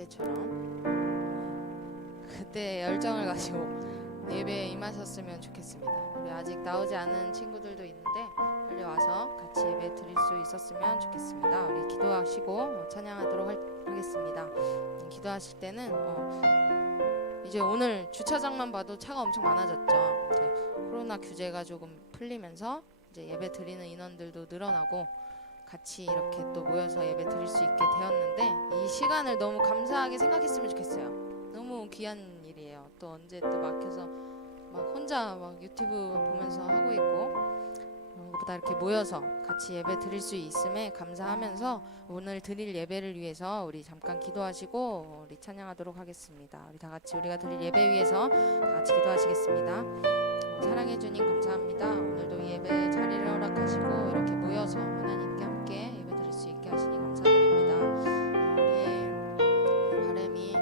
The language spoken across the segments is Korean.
때처럼 그때 열정을 가지고 예배에 임하셨으면 좋겠습니다. 우리 아직 나오지 않은 친구들도 있는데 빨리 와서 같이 예배 드릴 수 있었으면 좋겠습니다. 우리 기도하시고 찬양하도록 하겠습니다. 기도하실 때는 이제 오늘 주차장만 봐도 차가 엄청 많아졌죠. 이제 코로나 규제가 조금 풀리면서 이제 예배 드리는 인원들도 늘어나고 같이 이렇게 또 모여서 예배 드릴 수 있게 되었는데 이 시간을 너무 감사하게 생각했으면 좋겠어요. 너무 귀한 일이에요. 또 언제 또 막혀서 막 혼자 막 유튜브 보면서 하고 있고 그런 것보다 이렇게 모여서 같이 예배 드릴 수 있음에 감사하면서 오늘 드릴 예배를 위해서 우리 잠깐 기도하시고 우리 찬양하도록 하겠습니다. 우리 다 같이 우리가 드릴 예배 위해서 다 같이 기도하시겠습니다. 사랑해 주님 감사합니다. 오늘도 이 예배 자리를 허락하시고 이렇게 모여서 하나님께 함께 예배 드릴 수 있게 하시니 감사드립니다. 우리의 바람이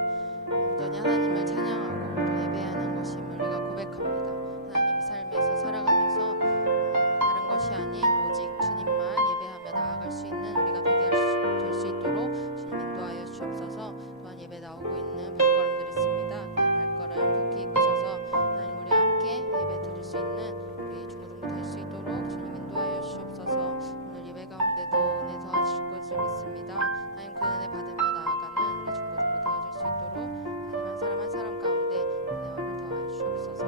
온전히 하나님을 찬양하고 또 예배하는 것임을 우리가 고백합니다. 하나님 삶에서 살아가면서 다른 것이 아닌 오직 주님만 예배하며 나아갈 수 있는 우리가 되게 될 수 있도록 주님 인도하여 주옵소서. 또한 예배 나오고 있는 발걸음들 있습니다. 그 발걸음 좋게 이끄셔서 하나님 우리와 함께 예배 드릴 수 있는 우리 중고등부 될 수 있도록 주님 인도하여 주옵소서. 오늘 예배 가운데도 은혜 더하실 것을 믿습니다. 하나님 그 은혜 받으며 나아가는 우리 중고등부 되어줄 수 있도록 하나님 한 사람 한 사람 가운데 은혜와를 더하여 주옵소서.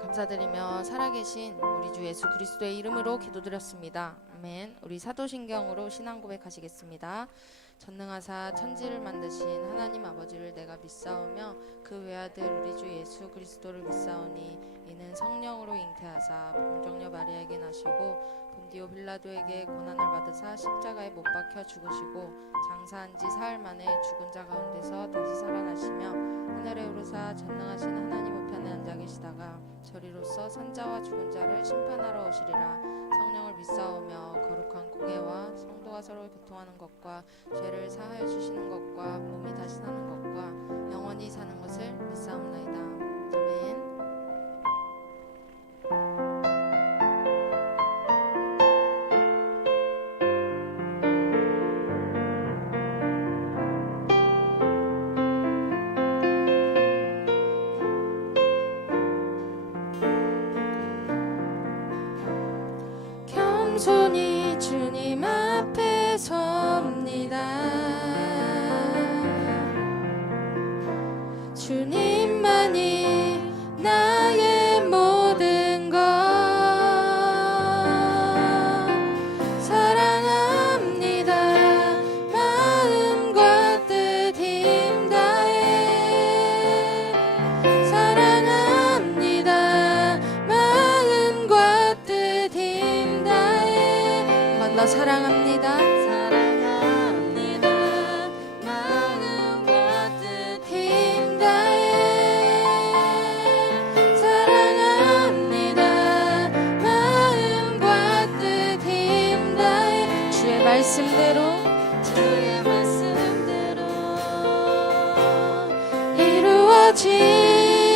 감사드리며 살아계신 우리 주 예수 그리스도의 이름으로 기도드렸습니다. 아멘. 우리 사도신경으로 신앙 고백하시겠습니다. 전능하사 천지를 만드신 하나님 아버지를 내가 믿사오며 그 외아들 우리 주 예수 그리스도를 믿사오니 이는 성령으로 잉태하사 동정녀 마리아에게 나시고 본디오 빌라도에게 고난을 받으사 십자가에 못 박혀 죽으시고 장사한 지 사흘 만에 죽은 자 가운데서 다시 살아나시며 하늘에 오르사 전능하신 하나님 우편에 앉아 계시다가 저리로서 산자와 죽은 자를 심판하러 오시리라. 성령을 믿사오며 거룩한 공예와 성도가 서로 교통하는 것과 죄를 사하여 주시는 것과 몸이 다시 사는 것과 영원히 사는 것을 믿사옵나이다. 아멘. 겸손히 주님 앞에 섭니다. 주님만이 나의 모든 것 사랑합니다. 마음과 뜻 힘 다해 사랑합니다. 마음과 뜻 힘 다해 한 번 더 사랑합니다. 주의 말씀대로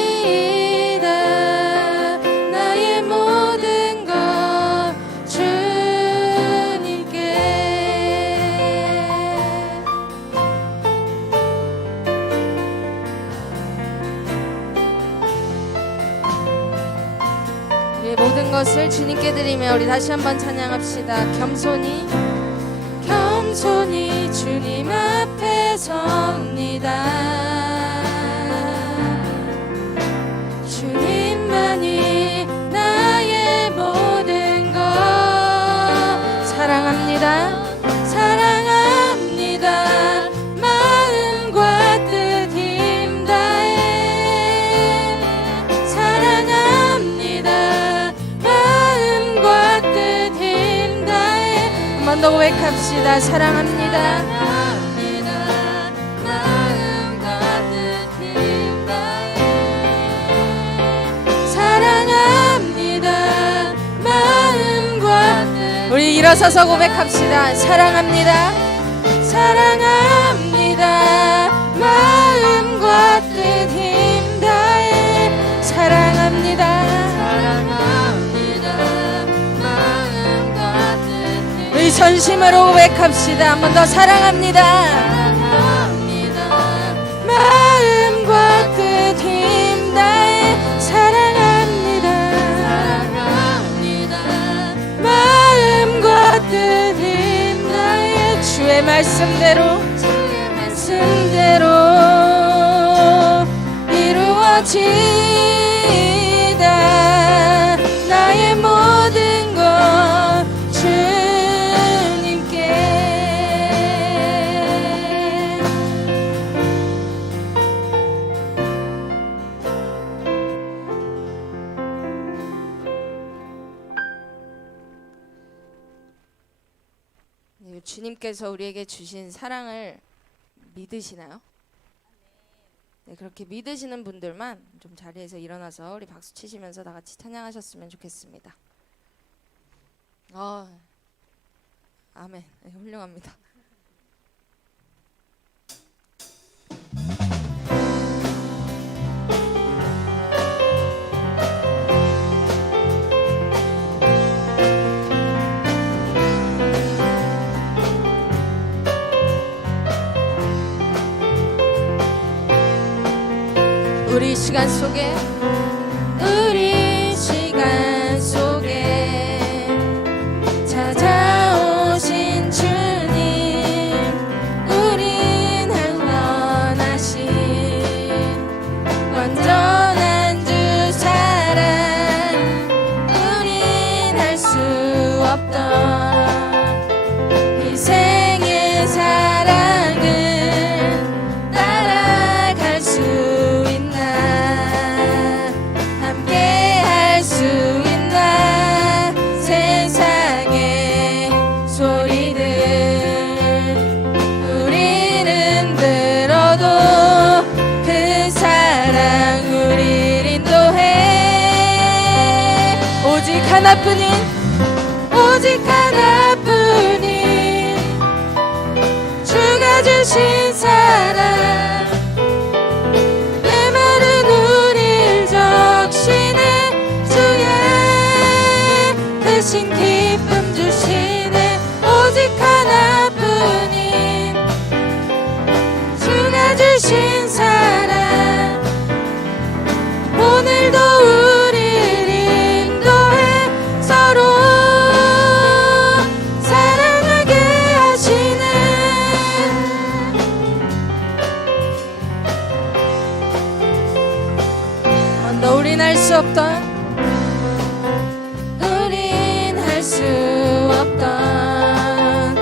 이루어지이다. 나의 모든 것 주님께 우리의 모든 것을 주님께 드리며 우리 다시 한번 찬양합시다. 겸손히 주님 앞에 섭니다. 주님만이 나의 모든 것 사랑합니다. 사랑합니다. 마음과 뜻 힘 다해 사랑합니다. 마음과 뜻 힘 다해 한 번 더 고백합시다. 사랑합니다. 사랑합니다. 마음과 뜻 우리 일어서서 고백합시다. 사랑합니다. 사랑합니다. 마음과 뜻 힘 다해 사랑합니다. 우리 전 전심으로 고백합시다. 한 번 더 사랑합니다. 마음과 뜻 힘 다해 사랑합니다. 마음과 뜻 힘 다해 주의 말씀대로 이루어지다. 나의 모든 것 주님께. 네, 주님께서 우리에게 주신 사랑을 믿으시나요? 네, 그렇게 믿으시는 분들만 좀 자리에서 일어나서 우리 박수 치시면서 다 같이 찬양하셨으면 좋겠습니다. 아멘. 네, 훌륭합니다. 우리 시간 속에 찾아오신 주님, 우린 한번하신 완전한 주 사랑, 우린 할 수 없던 희생의 사랑을 따라갈 수 오직 하나뿐인 주가 주신 사랑, 메마른 우릴 적시네 주의 크신 기쁨 주시네. 오직 하나뿐인 주가 주신 사랑, 오늘도 우린 할 수 없던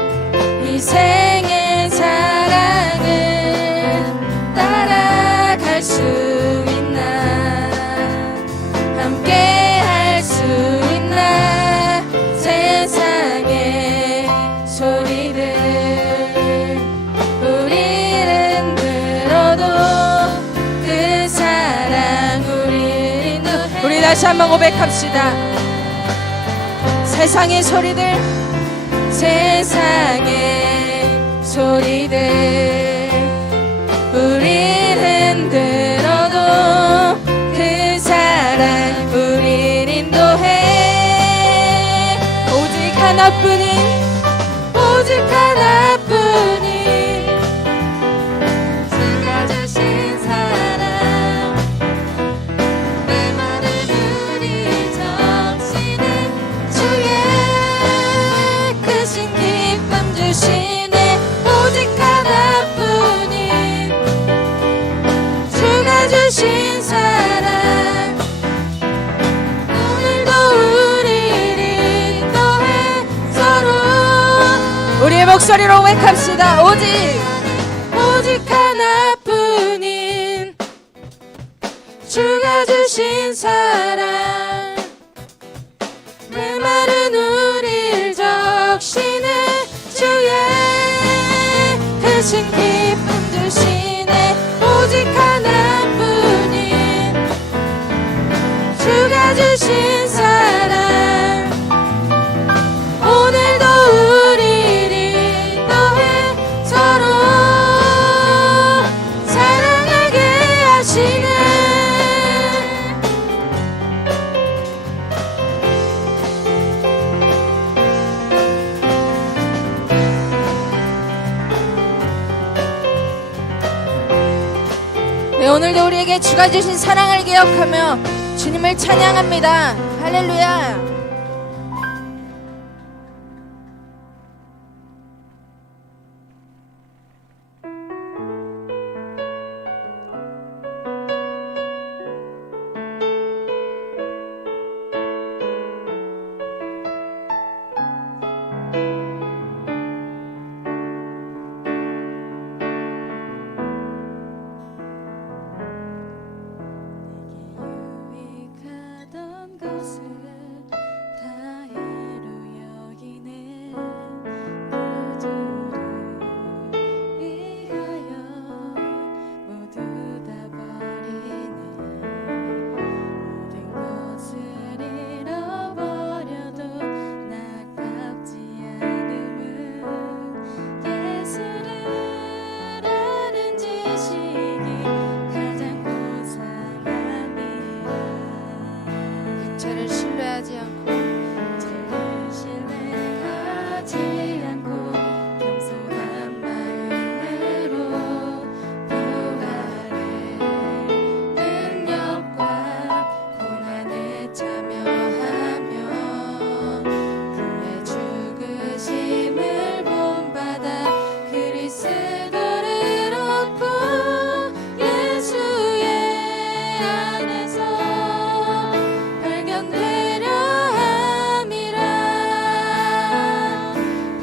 희생의 사랑을 따라갈 수 있나, 함께 할 수 있나. 세상의 소리들 우리는 들어도 그 사랑 우리 다시 한번 고백합시다. 세상의 소리들 우리는 들어도 그 사랑 우릴 인도해. 오직 하나뿐인 주가 주신 사랑, 메마른 우리 적시네 주의 크신 기쁨 주시네. 오직 하나뿐인 주가 주신 사랑, 오늘도 우리를 인도해. 서로 우리의 목소리로 고백합시다. 오직 하나뿐인 주가 주신 사랑, 메마른 우릴 적시네 주의 크신 기쁨 주시네. 오직 하나뿐인 주가 주신 사랑, 오늘도 우리를 인도해. 서로 사랑하게 하시네. 네, 오늘도 우리에게 주가 주신 사랑을 기억하며 주님을 찬양합니다. 할렐루야. 유익하던 것을 다 해로 여기네. 그들을 위하여 모두 다 버리네. 모든 것을 잃어버려도 나깝지 않음은 예수를 아는 지식이 가장 고상함이라. 육체를 신뢰하지 않고 죄를 신뢰하지 않고 겸손한 마음으로 부활의 능력과 고난에 참여하며 그의 죽으심을 본받아 그리스도를 얻고 예수의 안에서 발견되려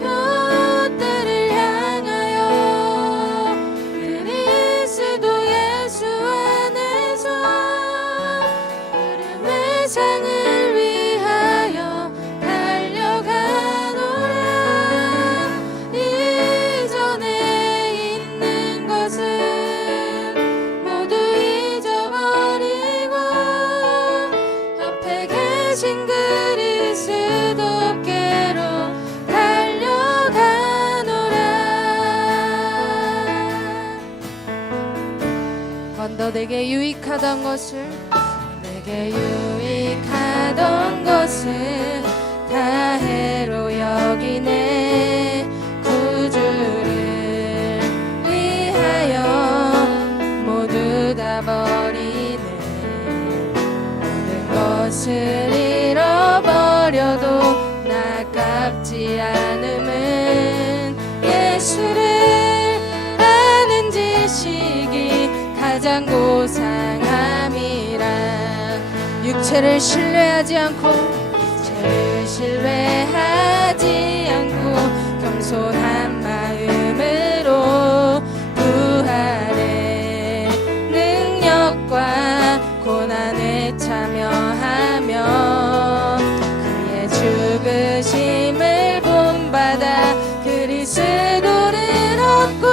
함이라. 표대를 향하여 그리스도 예수 안에서 푸름의 상을 위하여 달려가노라. 이전에 있는 것은 모두 잊어버리고 앞에 계신 그리스도께로 달려가노라. 먼저 내게 유익하던 것을 내게 유익하던 것을 다 해로 여기네. 구주를 위하여 모두 다 버리네. 모든 것을 잃어버려도 나깝지 않음은 예수를 아는 지식이 가장 고상함이라. 육체를 신뢰하지 않고 죄를 신뢰하지 않고 겸손한 마음으로 부활의 능력과 고난에 참여하며 그의 죽으심을 본받아 그리스도를 얻고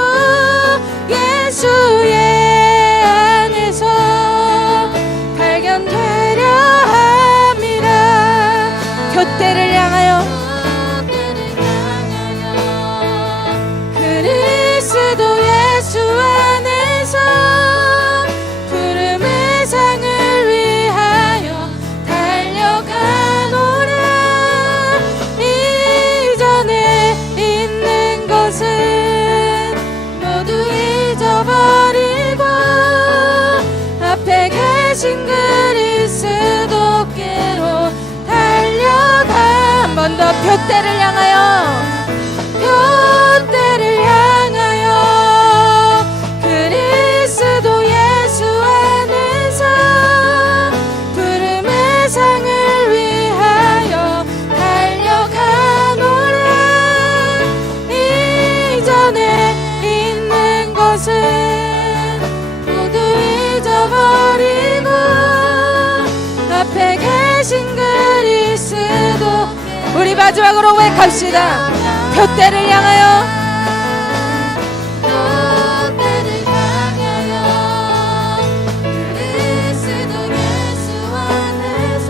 예수의 안에서 발견되려 함이라. 표대를 향하여 그리스도 예수 안에서 푸름의 상을 위하여 달려가노라. 이전에 있는 것은 모두 잊어버리고 앞에 계신 그리스도께로 달려가. 한 번 더 표대를 향하여 표대를 향하여 그리스도 예수 안에서 푸름의 상을 위하여 달려가노라. 이전에 있는 것은 모두 잊어버리고 앞에 계신 그리스도. 우리 마지막으로 고백합시다. 표대를 향하여 표대를 향하여 그리스도 예수 안에서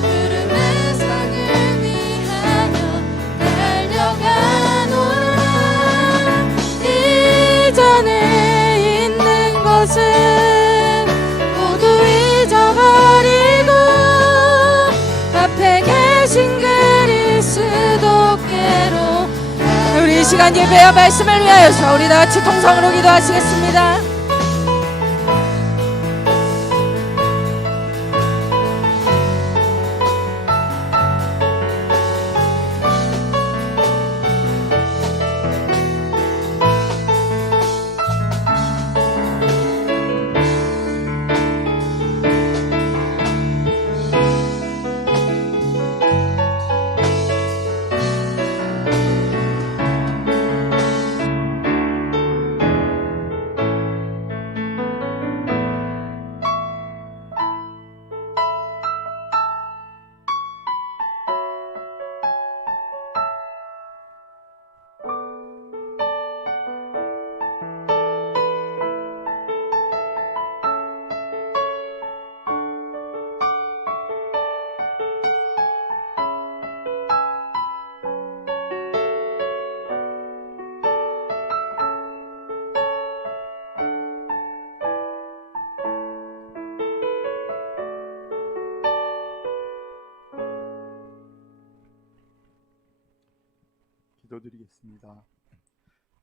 푸름의 상을 위하여 달려가노라. 이전에 있는 것은 모두 잊어버리고 앞에 계신 그리스도께로. 우리 이 시간 예배와 말씀을 위하여서 우리 다 같이 통성으로 기도하시겠습니다.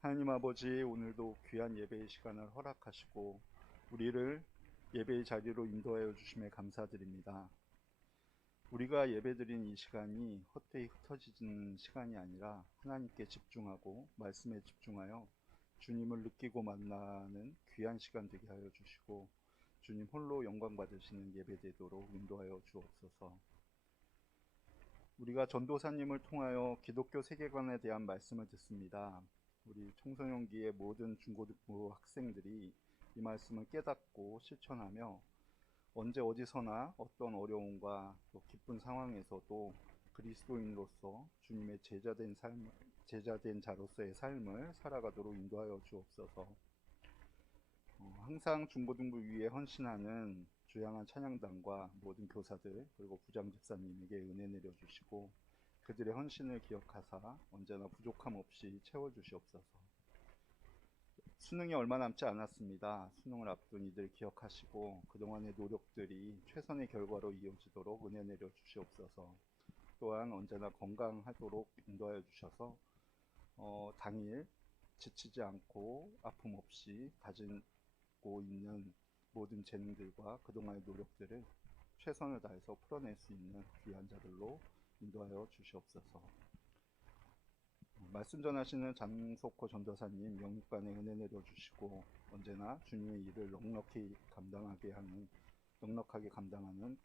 하나님 아버지, 오늘도 귀한 예배의 시간을 허락하시고 우리를 예배의 자리로 인도하여 주심에 감사드립니다. 우리가 예배드린 이 시간이 헛되이 흩어지는 시간이 아니라 하나님께 집중하고 말씀에 집중하여 주님을 느끼고 만나는 귀한 시간 되게 하여 주시고 주님 홀로 영광 받으시는 예배 되도록 인도하여 주옵소서. 우리가 전도사님을 통하여 기독교 세계관에 대한 말씀을 듣습니다. 우리 청소년기의 모든 중고등부 학생들이 이 말씀을 깨닫고 실천하며 언제 어디서나 어떤 어려움과 또 기쁜 상황에서도 그리스도인으로서 주님의 제자된 자로서의 삶을 살아가도록 인도하여 주옵소서. 항상 중고등부 위에 헌신하는 주양한 찬양단과 모든 교사들 그리고 부장 집사님에게 은혜 내려주시고 그들의 헌신을 기억하사 언제나 부족함 없이 채워주시옵소서. 수능이 얼마 남지 않았습니다. 수능을 앞둔 이들 기억하시고 그동안의 노력들이 최선의 결과로 이어지도록 은혜 내려주시옵소서. 또한 언제나 건강하도록 인도하여 주셔서 당일 지치지 않고 아픔 없이 다지고 있는 모든 재능들과 그동안의 노력들을 최선을 다해서 풀어낼 수 있는 귀한 자들로 인도하여 주시옵소서. 말씀 전하시는 장석호 전도사님 영육간에 은혜 내려주시고 언제나 주님의 일을 넉넉하게 감당하는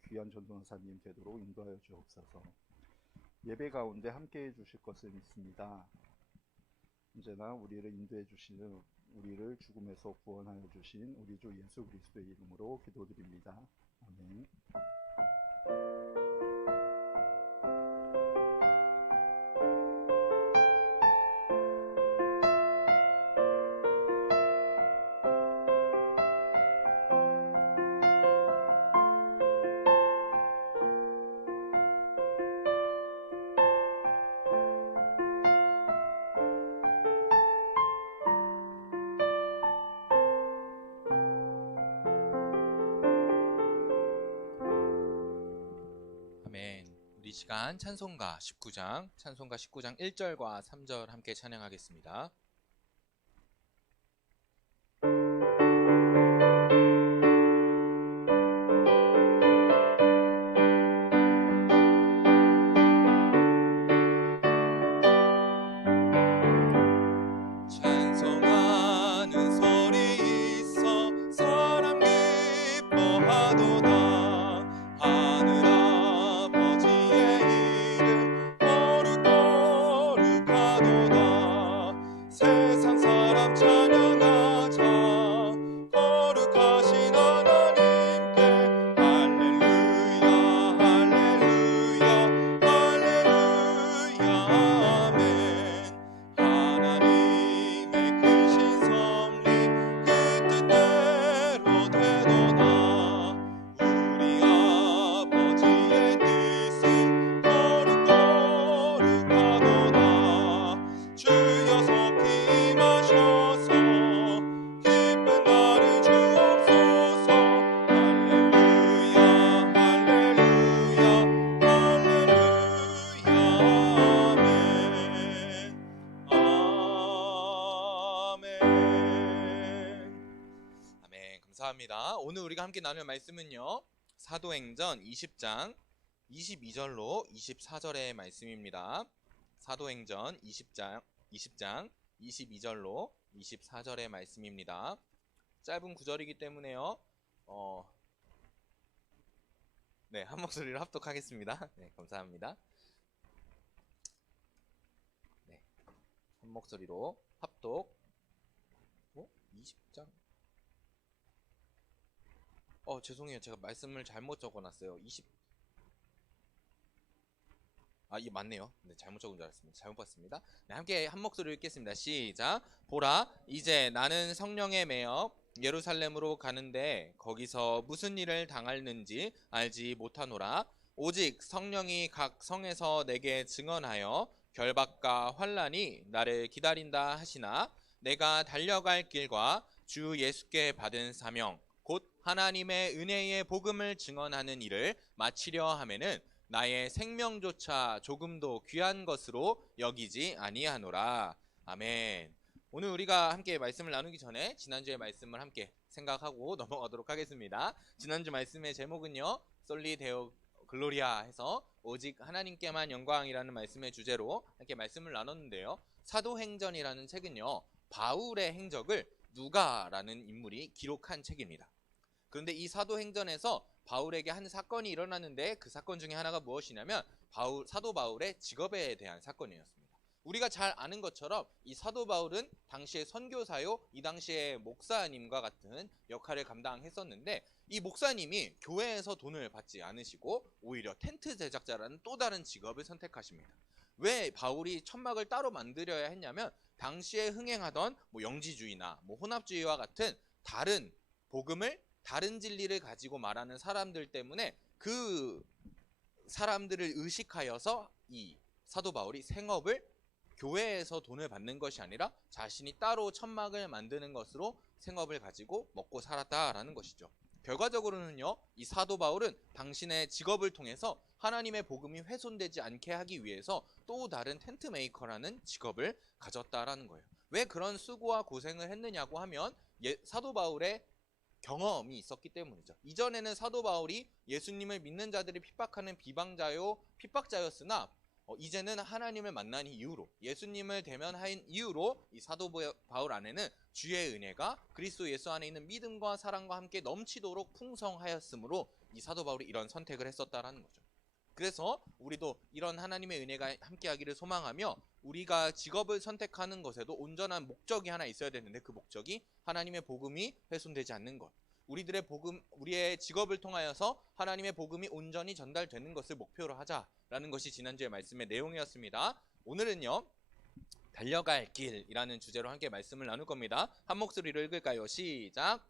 귀한 전도사님 되도록 인도하여 주옵소서. 예배 가운데 함께해 주실 것을 믿습니다. 언제나 우리를 인도해 주시는 우리를 죽음에서 구원하여 주신 우리 주 예수 그리스도의 이름으로 기도드립니다. 아멘. 우리 시간 찬송가 19장 1절과 3절 함께 찬양하겠습니다. 찬송하는 소리 있어 사람 기뻐하도다. 하늘 아버지의 이름 거룩거룩하도다. 세상 사람 찬양하자. 거룩하신 하나님께 할렐루야 할렐루야 할렐루야 아멘. 하나님의 크신 섭리 그 뜻대로 되도다. 우리 아버지의 뜻은 거룩거룩하도다. 주여 속히 임하셔서 기쁜 날을 주옵소서. 할렐루야 할렐루야 할렐루야 아멘. 감사합니다. 오늘 우리가 함께 나눌 말씀은요, 사도행전 20장 22절로 24절의 말씀입니다. 사도행전 20장 22절로 24절의 말씀입니다. 짧은 구절이기 때문에요. 네, 한 목소리로 합독하겠습니다. 네, 감사합니다. 네, 한 목소리로 합독. 20장. 죄송해요. 제가 말씀을 잘못 적어놨어요. 이게 맞네요. 네, 잘못 적은 줄 알았습니다. 잘못 봤습니다. 네, 함께 한 목소리로 읽겠습니다. 시작. 보라, 이제 나는 성령에 매여 예루살렘으로 가는데 거기서 무슨 일을 당할는지 알지 못하노라. 오직 성령이 각 성에서 내게 증언하여 결박과 환난이 나를 기다린다 하시나 내가 달려갈 길과 주 예수께 받은 사명 곧 하나님의 은혜의 복음을 증언하는 일을 마치려 하면은 나의 생명조차 조금도 귀한 것으로 여기지 아니하노라. 아멘. 오늘 우리가 함께 말씀을 나누기 전에 지난주의 말씀을 함께 생각하고 넘어가도록 하겠습니다. 지난주 말씀의 제목은요, 솔리 데오 글로리아 해서 오직 하나님께만 영광이라는 말씀의 주제로 함께 말씀을 나눴는데요. 사도행전이라는 책은요, 바울의 행적을 누가라는 인물이 기록한 책입니다. 그런데 이 사도행전에서 바울에게 한 사건이 일어났는데 그 사건 중에 하나가 무엇이냐면 사도 바울의 직업에 대한 사건이었습니다. 우리가 잘 아는 것처럼 이 사도 바울은 당시의 선교사요, 이 당시의 목사님과 같은 역할을 감당했었는데 이 목사님이 교회에서 돈을 받지 않으시고 오히려 텐트 제작자라는 또 다른 직업을 선택하십니다. 왜 바울이 천막을 따로 만들어야 했냐면 당시에 흥행하던 영지주의나 혼합주의와 같은 다른 복음을, 다른 진리를 가지고 말하는 사람들 때문에 그 사람들을 의식하여서 이 사도 바울이 생업을 교회에서 돈을 받는 것이 아니라 자신이 따로 천막을 만드는 것으로 생업을 가지고 먹고 살았다라는 것이죠. 결과적으로는요, 이 사도 바울은 당신의 직업을 통해서 하나님의 복음이 훼손되지 않게 하기 위해서 또 다른 텐트 메이커라는 직업을 가졌다라는 거예요. 왜 그런 수고와 고생을 했느냐고 하면 사도 바울의 경험이 있었기 때문이죠. 이전에는 사도 바울이 예수님을 믿는 자들을 핍박하는 핍박자였으나 이제는 하나님을 만난 이후로, 예수님을 대면한 이후로 이 사도 바울 안에는 주의 은혜가 그리스도 예수 안에 있는 믿음과 사랑과 함께 넘치도록 풍성하였으므로 이 사도 바울이 이런 선택을 했었다라는 거죠. 그래서 우리도 이런 하나님의 은혜가 함께하기를 소망하며 우리가 직업을 선택하는 것에도 온전한 목적이 하나 있어야 되는데 그 목적이 하나님의 복음이 훼손되지 않는 것, 우리의 직업을 통하여서 하나님의 복음이 온전히 전달되는 것을 목표로 하자라는 것이 지난주의 말씀의 내용이었습니다. 오늘은요, 달려갈 길이라는 주제로 함께 말씀을 나눌 겁니다. 한 목소리로 읽을까요? 시작.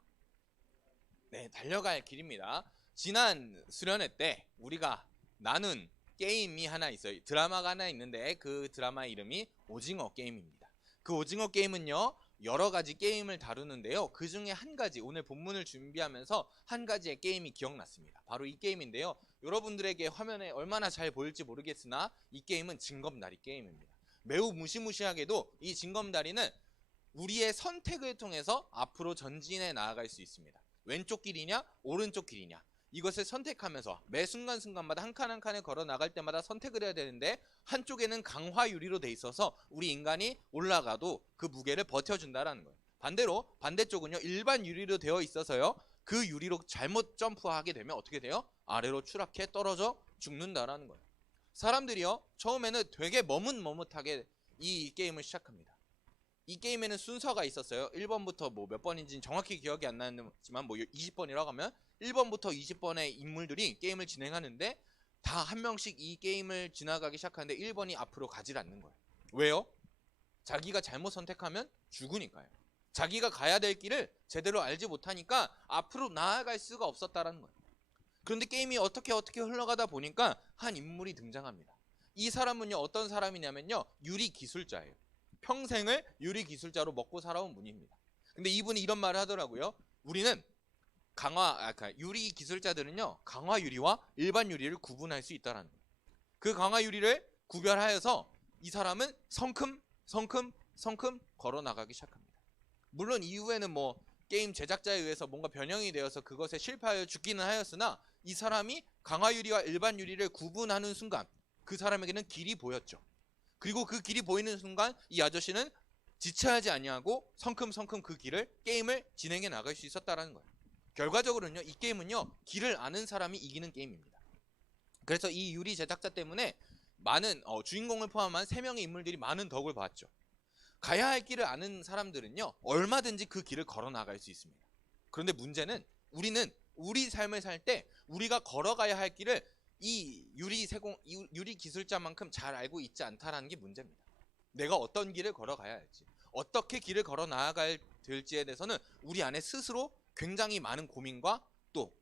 네, 달려갈 길입니다. 지난 수련회 때 우리가 나눈 게임이 하나 있어요. 드라마가 하나 있는데 그 드라마 이름이 오징어 게임입니다. 그 오징어 게임은요, 여러 가지 게임을 다루는데요. 그 중에 한 가지, 오늘 본문을 준비하면서 한 가지의 게임이 기억났습니다. 바로 이 게임인데요. 여러분들에게 화면에 얼마나 잘 보일지 모르겠으나 이 게임은 징검다리 게임입니다. 매우 무시무시하게도 이 징검다리는 우리의 선택을 통해서 앞으로 전진해 나아갈 수 있습니다. 왼쪽 길이냐 오른쪽 길이냐 이것을 선택하면서 매 순간순간마다 한 칸 한 칸을 걸어 나갈 때마다 선택을 해야 되는데 한쪽에는 강화 유리로 돼 있어서 우리 인간이 올라가도 그 무게를 버텨준다라는 거예요. 반대로 반대쪽은요, 일반 유리로 되어 있어서요, 그 유리로 잘못 점프하게 되면 어떻게 돼요? 아래로 추락해 떨어져 죽는다라는 거예요. 사람들이요, 처음에는 되게 머뭇머뭇하게 이 게임을 시작합니다. 이 게임에는 순서가 있었어요. 1번부터 몇 번인지는 정확히 기억이 안 나지만 20번이라고 하면 1번부터 20번의 인물들이 게임을 진행하는데 다 한 명씩 이 게임을 지나가기 시작하는데 1번이 앞으로 가질 않는 거예요. 왜요? 자기가 잘못 선택하면 죽으니까요. 자기가 가야 될 길을 제대로 알지 못하니까 앞으로 나아갈 수가 없었다라는 거예요. 그런데 게임이 어떻게 흘러가다 보니까 한 인물이 등장합니다. 이 사람은요, 어떤 사람이냐면요, 유리 기술자예요. 평생을 유리 기술자로 먹고 살아온 분입니다. 근데 이분이 이런 말을 하더라고요. 우리는 유리 기술자들은요, 강화 유리와 일반 유리를 구분할 수 있다라는 거예요. 그 강화 유리를 구별하여서 이 사람은 성큼 걸어 나가기 시작합니다. 물론 이후에는 게임 제작자에 의해서 뭔가 변형이 되어서 그것에 실패하여 죽기는 하였으나 이 사람이 강화 유리와 일반 유리를 구분하는 순간 그 사람에게는 길이 보였죠. 그리고 그 길이 보이는 순간 이 아저씨는 지체하지 아니하고 성큼 그 게임을 진행해 나갈 수 있었다라는 거예요. 결과적으로는요, 이 게임은요, 길을 아는 사람이 이기는 게임입니다. 그래서 이 유리 제작자 때문에 많은 주인공을 포함한 3명의 인물들이 많은 덕을 봤죠. 가야 할 길을 아는 사람들은요, 얼마든지 그 길을 걸어 나갈 수 있습니다. 그런데 문제는 우리는 우리 삶을 살 때 우리가 걸어가야 할 길을 이 유리 기술자만큼 잘 알고 있지 않다라는 게 문제입니다. 내가 어떤 길을 걸어가야 할지, 어떻게 길을 걸어 나아가야 될지에 대해서는 우리 안에 스스로 굉장히 많은 고민과 또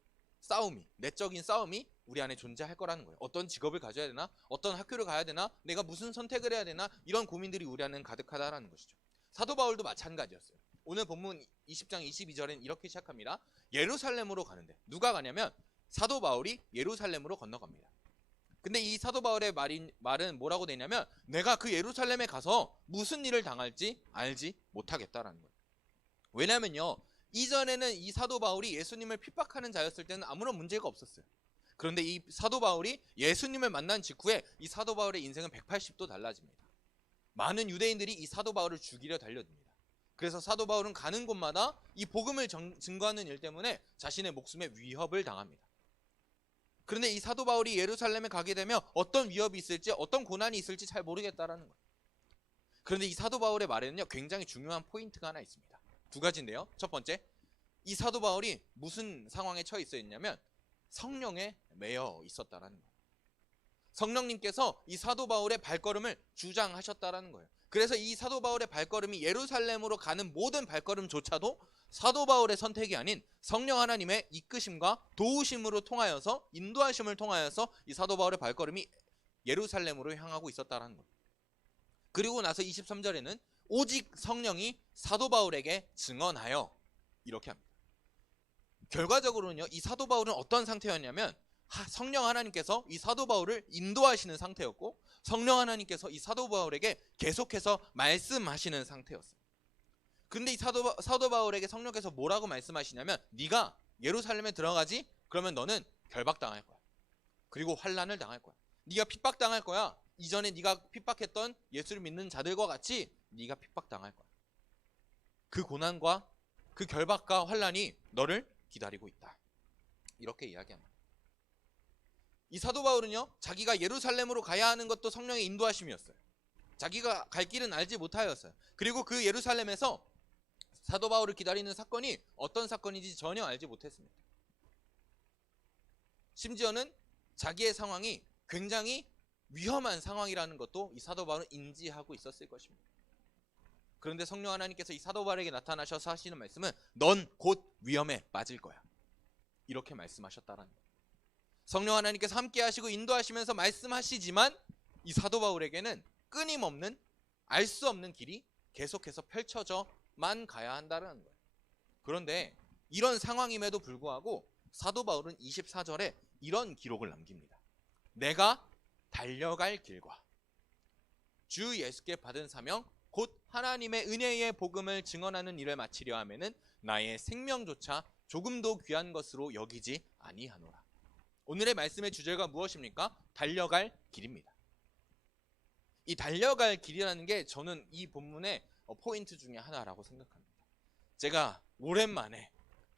내적인 싸움이 우리 안에 존재할 거라는 거예요. 어떤 직업을 가져야 되나? 어떤 학교를 가야 되나? 내가 무슨 선택을 해야 되나? 이런 고민들이 우리 안에는 가득하다라는 것이죠. 사도 바울도 마찬가지였어요. 오늘 본문 20장 22절엔 이렇게 시작합니다. 예루살렘으로 가는데 누가 가냐면 사도 바울이 예루살렘으로 건너갑니다. 근데 이 사도 바울의 말은 뭐라고 되냐면 내가 그 예루살렘에 가서 무슨 일을 당할지 알지 못하겠다라는 거예요. 왜냐면요, 이전에는 이 사도 바울이 예수님을 핍박하는 자였을 때는 아무런 문제가 없었어요. 그런데 이 사도 바울이 예수님을 만난 직후에 이 사도 바울의 인생은 180도 달라집니다. 많은 유대인들이 이 사도 바울을 죽이려 달려듭니다. 그래서 사도 바울은 가는 곳마다 이 복음을 증거하는 일 때문에 자신의 목숨에 위협을 당합니다. 그런데 이 사도 바울이 예루살렘에 가게 되면 어떤 위협이 있을지, 어떤 고난이 있을지 잘 모르겠다라는 거예요. 그런데 이 사도 바울의 말에는요, 굉장히 중요한 포인트가 하나 있습니다. 두 가지인데요. 첫 번째, 이 사도 바울이 무슨 상황에 처해 있었냐면 성령에 매여 있었다라는 거예요. 성령님께서 이 사도 바울의 발걸음을 주장하셨다라는 거예요. 그래서 이 사도 바울의 발걸음이 예루살렘으로 가는 모든 발걸음조차도 사도 바울의 선택이 아닌 성령 하나님의 이끄심과 도우심으로 통하여서, 인도하심을 통하여서 이 사도 바울의 발걸음이 예루살렘으로 향하고 있었다라는 거예요. 그리고 나서 23절에는 오직 성령이 사도 바울에게 증언하여 이렇게 합니다. 결과적으로는요, 이 사도 바울은 어떤 상태였냐면 성령 하나님께서 이 사도 바울을 인도하시는 상태였고, 성령 하나님께서 이 사도 바울에게 계속해서 말씀하시는 상태였어요. 근데 이 사도 바울에게 성령께서 뭐라고 말씀하시냐면 네가 예루살렘에 들어가지? 그러면 너는 결박당할 거야. 그리고 환난을 당할 거야. 네가 핍박당할 거야. 이전에 네가 핍박했던 예수를 믿는 자들과 같이 네가 핍박당할 거야. 그 고난과 그 결박과 환난이 너를 기다리고 있다. 이렇게 이야기합니다. 이 사도 바울은요, 자기가 예루살렘으로 가야 하는 것도 성령의 인도하심이었어요. 자기가 갈 길은 알지 못하였어요. 그리고 그 예루살렘에서 사도 바울을 기다리는 사건이 어떤 사건인지 전혀 알지 못했습니다. 심지어는 자기의 상황이 굉장히 위험한 상황이라는 것도 이 사도 바울은 인지하고 있었을 것입니다. 그런데 성령 하나님께서 이 사도 바울에게 나타나셔서 하시는 말씀은 넌 곧 위험에 빠질 거야. 이렇게 말씀하셨다라는 거예요. 성령 하나님께서 함께 하시고 인도하시면서 말씀하시지만 이 사도 바울에게는 끊임없는 알 수 없는 길이 계속해서 펼쳐져만 가야 한다는 거예요. 그런데 이런 상황임에도 불구하고 사도 바울은 24절에 이런 기록을 남깁니다. 내가 달려갈 길과 주 예수께 받은 사명 곧 하나님의 은혜의 복음을 증언하는 일을 마치려 하면은 나의 생명조차 조금도 귀한 것으로 여기지 아니하노라. 오늘의 말씀의 주제가 무엇입니까? 달려갈 길입니다. 이 달려갈 길이라는 게 저는 이 본문의 포인트 중에 하나라고 생각합니다. 제가 오랜만에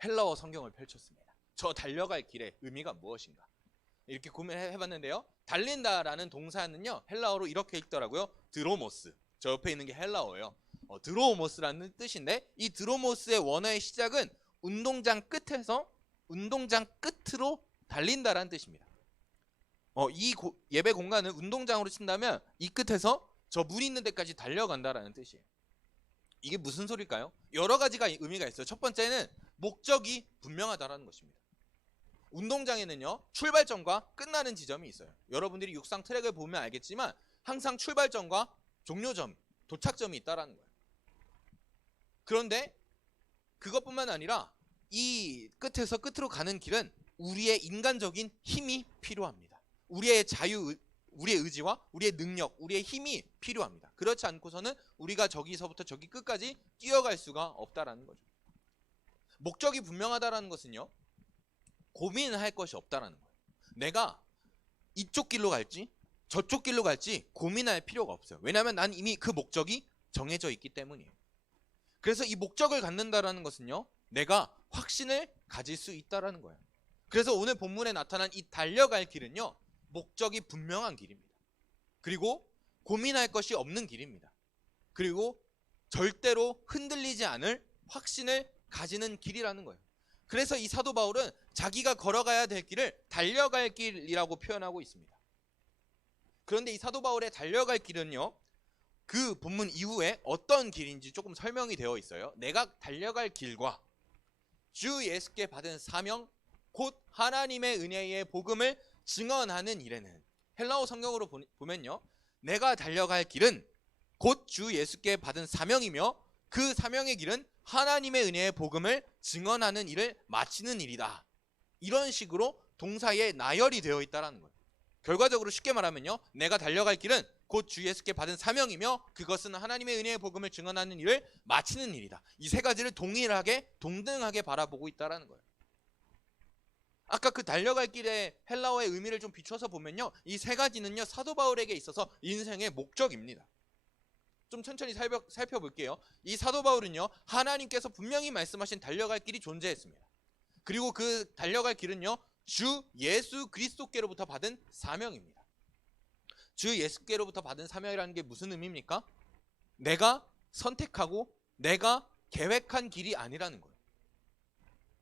헬라어 성경을 펼쳤습니다. 저 달려갈 길의 의미가 무엇인가? 이렇게 고민해봤는데요. 달린다라는 동사는요, 헬라어로 이렇게 읽더라고요. 드로모스. 저 옆에 있는 게 헬라어예요. 드로모스라는 뜻인데 이 드로모스의 원어의 시작은 운동장 끝에서 운동장 끝으로 달린다라는 뜻입니다. 이 예배 공간을 운동장으로 친다면 이 끝에서 저 물 있는 데까지 달려간다라는 뜻이에요. 이게 무슨 소리일까요? 여러 가지가 의미가 있어요. 첫 번째는 목적이 분명하다라는 것입니다. 운동장에는요, 출발점과 끝나는 지점이 있어요. 여러분들이 육상 트랙을 보면 알겠지만 항상 출발점과 종료점, 도착점이 있다라는 거예요. 그런데 그것뿐만 아니라 이 끝에서 끝으로 가는 길은 우리의 인간적인 힘이 필요합니다. 우리의 자유, 우리의 의지와 우리의 능력, 우리의 힘이 필요합니다. 그렇지 않고서는 우리가 저기서부터 저기 끝까지 뛰어갈 수가 없다라는 거죠. 목적이 분명하다라는 것은요, 고민할 것이 없다라는 거예요. 내가 이쪽 길로 갈지 저쪽 길로 갈지 고민할 필요가 없어요. 왜냐하면 난 이미 그 목적이 정해져 있기 때문이에요. 그래서 이 목적을 갖는다라는 것은요, 내가 확신을 가질 수 있다라는 거예요. 그래서 오늘 본문에 나타난 이 달려갈 길은요, 목적이 분명한 길입니다. 그리고 고민할 것이 없는 길입니다. 그리고 절대로 흔들리지 않을 확신을 가지는 길이라는 거예요. 그래서 이 사도 바울은 자기가 걸어가야 될 길을 달려갈 길이라고 표현하고 있습니다. 그런데 이 사도 바울의 달려갈 길은요, 그 본문 이후에 어떤 길인지 조금 설명이 되어 있어요. 내가 달려갈 길과 주 예수께 받은 사명 곧 하나님의 은혜의 복음을 증언하는 일에는, 헬라어 성경으로 보면요, 내가 달려갈 길은 곧 주 예수께 받은 사명이며 그 사명의 길은 하나님의 은혜의 복음을 증언하는 일을 마치는 일이다. 이런 식으로 동사에 나열이 되어 있다는 거예요. 결과적으로 쉽게 말하면요, 내가 달려갈 길은 곧 주 예수께 받은 사명이며 그것은 하나님의 은혜의 복음을 증언하는 일을 마치는 일이다. 이 세 가지를 동일하게 동등하게 바라보고 있다라는 거예요. 아까 그 달려갈 길의 헬라어의 의미를 좀 비춰서 보면요, 이 세 가지는요 사도 바울에게 있어서 인생의 목적입니다. 좀 천천히 살펴볼게요. 이 사도 바울은요, 하나님께서 분명히 말씀하신 달려갈 길이 존재했습니다. 그리고 그 달려갈 길은요, 주 예수 그리스도께로부터 받은 사명입니다. 주 예수께로부터 받은 사명이라는 게 무슨 의미입니까? 내가 선택하고 내가 계획한 길이 아니라는 거예요.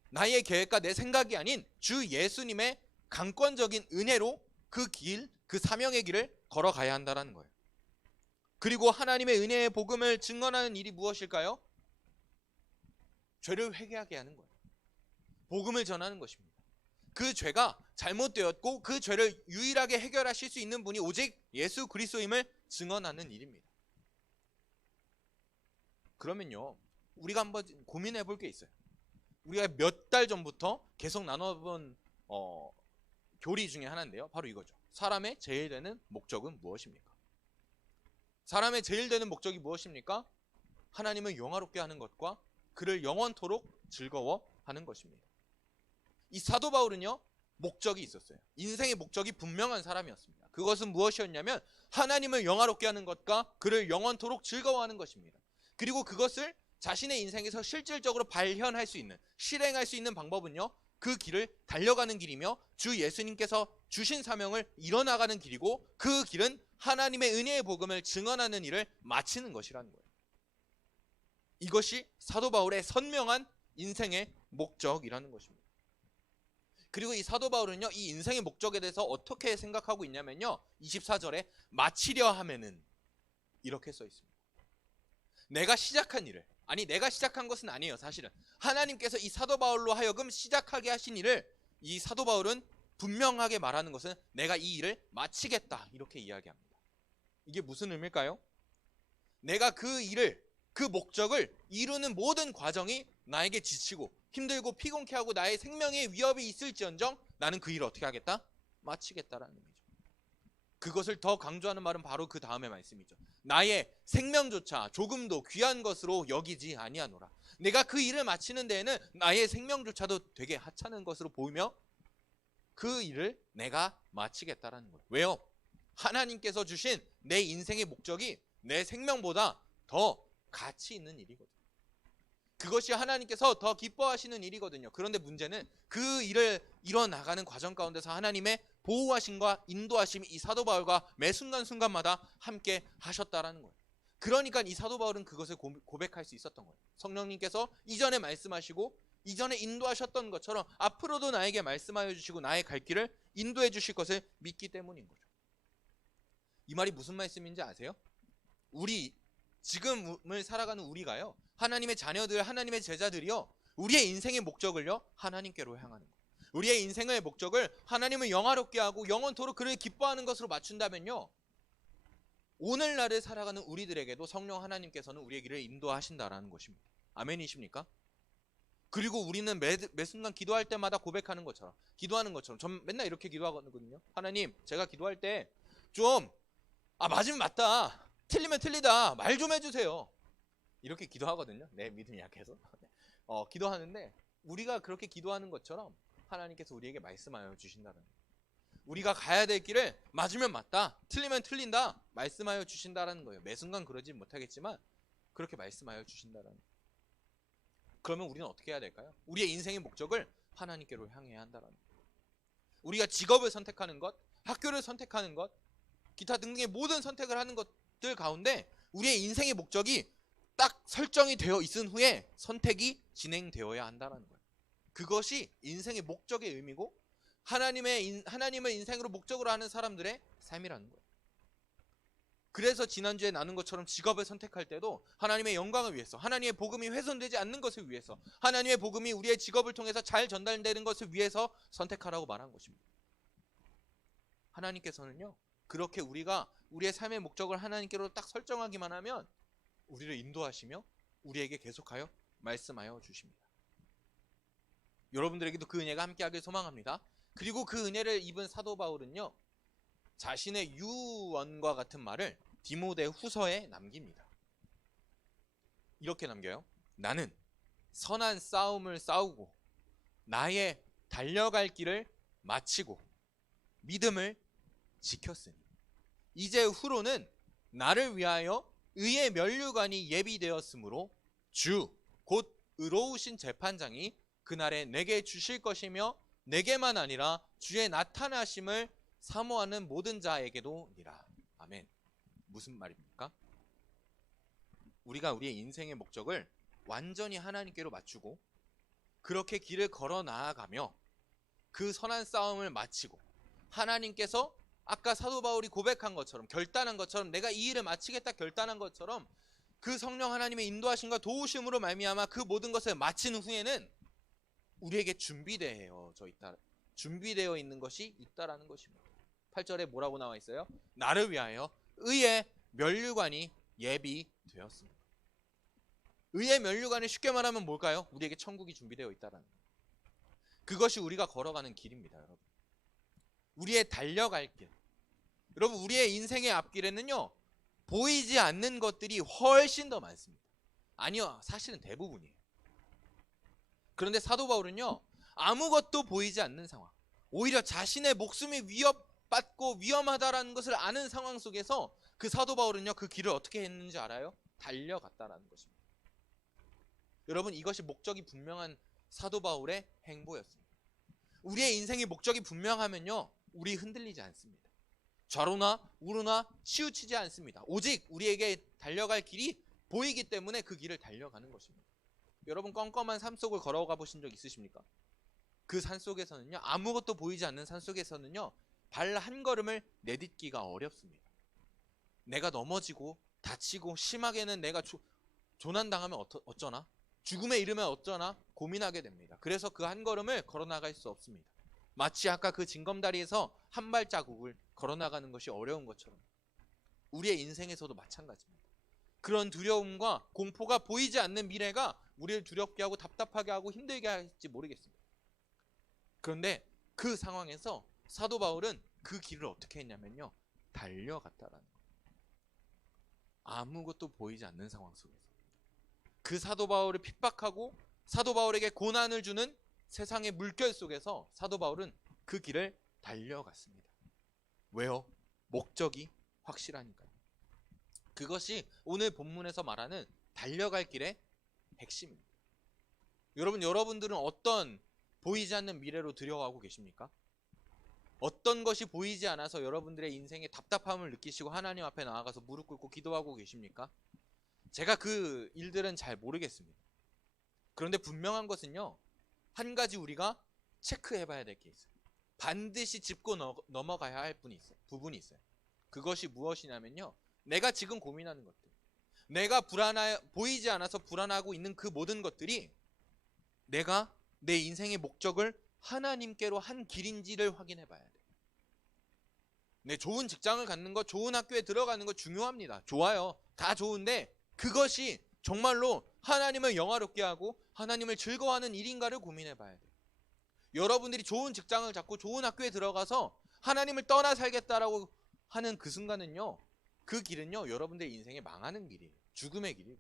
나의 계획과 내 생각이 아닌 주 예수님의 강권적인 은혜로 그 길, 그 사명의 길을 걸어가야 한다는 거예요. 그리고 하나님의 은혜의 복음을 증언하는 일이 무엇일까요? 죄를 회개하게 하는 거예요. 복음을 전하는 것입니다. 그 죄가 잘못되었고 그 죄를 유일하게 해결하실 수 있는 분이 오직 예수 그리스도임을 증언하는 일입니다. 그러면요, 우리가 한번 고민해 볼 게 있어요. 우리가 몇 달 전부터 계속 나눠본 교리 중에 하나인데요, 바로 이거죠. 사람의 제일 되는 목적은 무엇입니까? 사람의 제일 되는 목적이 무엇입니까? 하나님을 영화롭게 하는 것과 그를 영원토록 즐거워하는 것입니다. 이 사도 바울은요, 목적이 있었어요. 인생의 목적이 분명한 사람이었습니다. 그것은 무엇이었냐면 하나님을 영화롭게 하는 것과 그를 영원토록 즐거워하는 것입니다. 그리고 그것을 자신의 인생에서 실질적으로 발현할 수 있는, 실행할 수 있는 방법은요, 그 길을 달려가는 길이며 주 예수님께서 주신 사명을 이뤄나가는 길이고 그 길은 하나님의 은혜의 복음을 증언하는 일을 마치는 것이라는 거예요. 이것이 사도 바울의 선명한 인생의 목적이라는 것입니다. 그리고 이 사도 바울은요, 이 인생의 목적에 대해서 어떻게 생각하고 있냐면요, 24절에 마치려 하면은 이렇게 써 있습니다. 내가 시작한 일을, 아니 내가 시작한 것은 아니에요. 사실은 하나님께서 이 사도 바울로 하여금 시작하게 하신 일을 이 사도 바울은 분명하게 말하는 것은 내가 이 일을 마치겠다, 이렇게 이야기합니다. 이게 무슨 의미일까요? 내가 그 일을, 그 목적을 이루는 모든 과정이 나에게 지치고 힘들고 피곤케 하고 나의 생명에 위협이 있을지언정 나는 그 일을 어떻게 하겠다? 마치겠다라는 의미죠. 그것을 더 강조하는 말은 바로 그 다음의 말씀이죠. 나의 생명조차 조금도 귀한 것으로 여기지 아니하노라. 내가 그 일을 마치는 데에는 나의 생명조차도 되게 하찮은 것으로 보이며 그 일을 내가 마치겠다라는 거예요. 왜요? 하나님께서 주신 내 인생의 목적이 내 생명보다 더 가치 있는 일이거든요. 그것이 하나님께서 더 기뻐하시는 일이거든요. 그런데 문제는 그 일을 이뤄나가는 과정 가운데서 하나님의 보호하심과 인도하심이 이 사도 바울과 매 순간순간마다 함께 하셨다라는 거예요. 그러니까 이 사도 바울은 그것을 고백할 수 있었던 거예요. 성령님께서 이전에 말씀하시고 이전에 인도하셨던 것처럼 앞으로도 나에게 말씀하여 주시고 나의 갈 길을 인도해 주실 것을 믿기 때문인 거죠. 이 말이 무슨 말씀인지 아세요? 우리 지금을 살아가는 우리가요, 하나님의 자녀들, 하나님의 제자들이요, 우리의 인생의 목적을요 하나님께로 향하는 거예요. 우리의 인생의 목적을 하나님을 영화롭게 하고 영원토록 그를 기뻐하는 것으로 맞춘다면요, 오늘날을 살아가는 우리들에게도 성령 하나님께서는 우리의 길을 인도하신다라는 것입니다. 아멘이십니까? 그리고 우리는 매 순간 기도할 때마다 고백하는 것처럼, 기도하는 것처럼, 전 맨날 이렇게 기도하거든요. 하나님, 제가 기도할 때 좀 맞으면 맞다, 틀리면 틀리다, 말 좀 해주세요, 이렇게 기도하거든요. 내 믿음이 약해서 기도하는데, 우리가 그렇게 기도하는 것처럼 하나님께서 우리에게 말씀하여 주신다는 거예요. 우리가 가야 될 길을 맞으면 맞다, 틀리면 틀린다 말씀하여 주신다는 거예요. 매 순간 그러지 못하겠지만 그렇게 말씀하여 주신다는 거예요. 그러면 우리는 어떻게 해야 될까요? 우리의 인생의 목적을 하나님께로 향해야 한다는 거예요. 우리가 직업을 선택하는 것, 학교를 선택하는 것, 기타 등등의 모든 선택을 하는 것들 가운데 우리의 인생의 목적이 딱 설정이 되어 있은 후에 선택이 진행되어야 한다는 거예요. 그것이 인생의 목적의 의미고 하나님을 인생으로 목적으로 하는 사람들의 삶이라는 거예요. 그래서 지난주에 나눈 것처럼 직업을 선택할 때도 하나님의 영광을 위해서, 하나님의 복음이 훼손되지 않는 것을 위해서, 하나님의 복음이 우리의 직업을 통해서 잘 전달되는 것을 위해서 선택하라고 말한 것입니다. 하나님께서는요, 그렇게 우리가 우리의 삶의 목적을 하나님께로 딱 설정하기만 하면 우리를 인도하시며 우리에게 계속하여 말씀하여 주십니다. 여러분들에게도 그 은혜가 함께하길 소망합니다. 그리고 그 은혜를 입은 사도 바울은요, 자신의 유언과 같은 말을 디모데 후서에 남깁니다. 이렇게 남겨요. 나는 선한 싸움을 싸우고 나의 달려갈 길을 마치고 믿음을 지켰으니 이제 후로는 나를 위하여 의의 면류관이 예비되었으므로 주 곧 의로우신 재판장이 그날에 내게 주실 것이며 내게만 아니라 주의 나타나심을 사모하는 모든 자에게도니라. 아멘. 무슨 말입니까? 우리가 우리의 인생의 목적을 완전히 하나님께로 맞추고 그렇게 길을 걸어 나아가며 그 선한 싸움을 마치고 하나님께서 아까 사도 바울이 고백한 것처럼 결단한 것처럼 내가 이 일을 마치겠다 결단한 것처럼 그 성령 하나님의 인도하심과 도우심으로 말미암아 그 모든 것을 마친 후에는 우리에게 준비되어 있는 것이 있다라는 것입니다. 8절에 뭐라고 나와 있어요? 나를 위하여 의의 면류관이 예비되었습니다. 의의 면류관이 쉽게 말하면 뭘까요? 우리에게 천국이 준비되어 있다라는 거예요. 그것이 우리가 걸어가는 길입니다, 여러분. 우리의 달려갈 길. 여러분, 우리의 인생의 앞길에는요, 보이지 않는 것들이 훨씬 더 많습니다. 아니요, 사실은 대부분이에요. 그런데 사도 바울은요, 아무것도 보이지 않는 상황, 오히려 자신의 목숨이 위협받고 위험하다라는 것을 아는 상황 속에서 그 사도 바울은요, 그 길을 어떻게 했는지 알아요? 달려갔다라는 것입니다. 여러분, 이것이 목적이 분명한 사도 바울의 행보였습니다. 우리의 인생의 목적이 분명하면요, 우리 흔들리지 않습니다. 좌로나 우로나 치우치지 않습니다. 오직 우리에게 달려갈 길이 보이기 때문에 그 길을 달려가는 것입니다. 여러분, 껌껌한 산 속을 걸어가 보신 적 있으십니까? 그 산 속에서는요, 아무것도 보이지 않는 산 속에서는요, 발 한 걸음을 내딛기가 어렵습니다. 내가 넘어지고 다치고 심하게는 내가 조난당하면 어쩌나? 죽음에 이르면 어쩌나? 고민하게 됩니다. 그래서 그 한 걸음을 걸어나갈 수 없습니다. 마치 아까 그 징검다리에서 한 발자국을 걸어나가는 것이 어려운 것처럼 우리의 인생에서도 마찬가지입니다. 그런 두려움과 공포가 보이지 않는 미래가 우리를 두렵게 하고 답답하게 하고 힘들게 할지 모르겠습니다. 그런데 그 상황에서 사도 바울은 그 길을 어떻게 했냐면요, 달려갔다라는 거예요. 아무것도 보이지 않는 상황 속에서 그 사도 바울을 핍박하고 사도 바울에게 고난을 주는 세상의 물결 속에서 사도 바울은 그 길을 달려갔습니다. 왜요? 목적이 확실하니까요. 그것이 오늘 본문에서 말하는 달려갈 길의 핵심입니다. 여러분들은 어떤 보이지 않는 미래로 들여가고 계십니까? 어떤 것이 보이지 않아서 여러분들의 인생에 답답함을 느끼시고 하나님 앞에 나아가서 무릎 꿇고 기도하고 계십니까? 제가 그 일들은 잘 모르겠습니다. 그런데 분명한 것은요, 한 가지 우리가 체크해 봐야 될 게 있어요. 반드시 짚고 넘어가야 할 부분이 있어요. 그것이 무엇이냐면요, 내가 지금 고민하는 것들, 내가 보이지 않아서 불안하고 있는 그 모든 것들이 내가 내 인생의 목적을 하나님께로 한 길인지를 확인해 봐야 돼요. 네, 좋은 직장을 갖는 것, 좋은 학교에 들어가는 것 중요합니다. 좋아요. 다 좋은데 그것이 정말로 하나님을 영화롭게 하고 하나님을 즐거워하는 일인가를 고민해 봐야 돼요. 여러분들이 좋은 직장을 잡고 좋은 학교에 들어가서 하나님을 떠나 살겠다라고 하는 그 순간은요, 그 길은요, 여러분들의 인생에 망하는 길이에요. 죽음의 길이에요.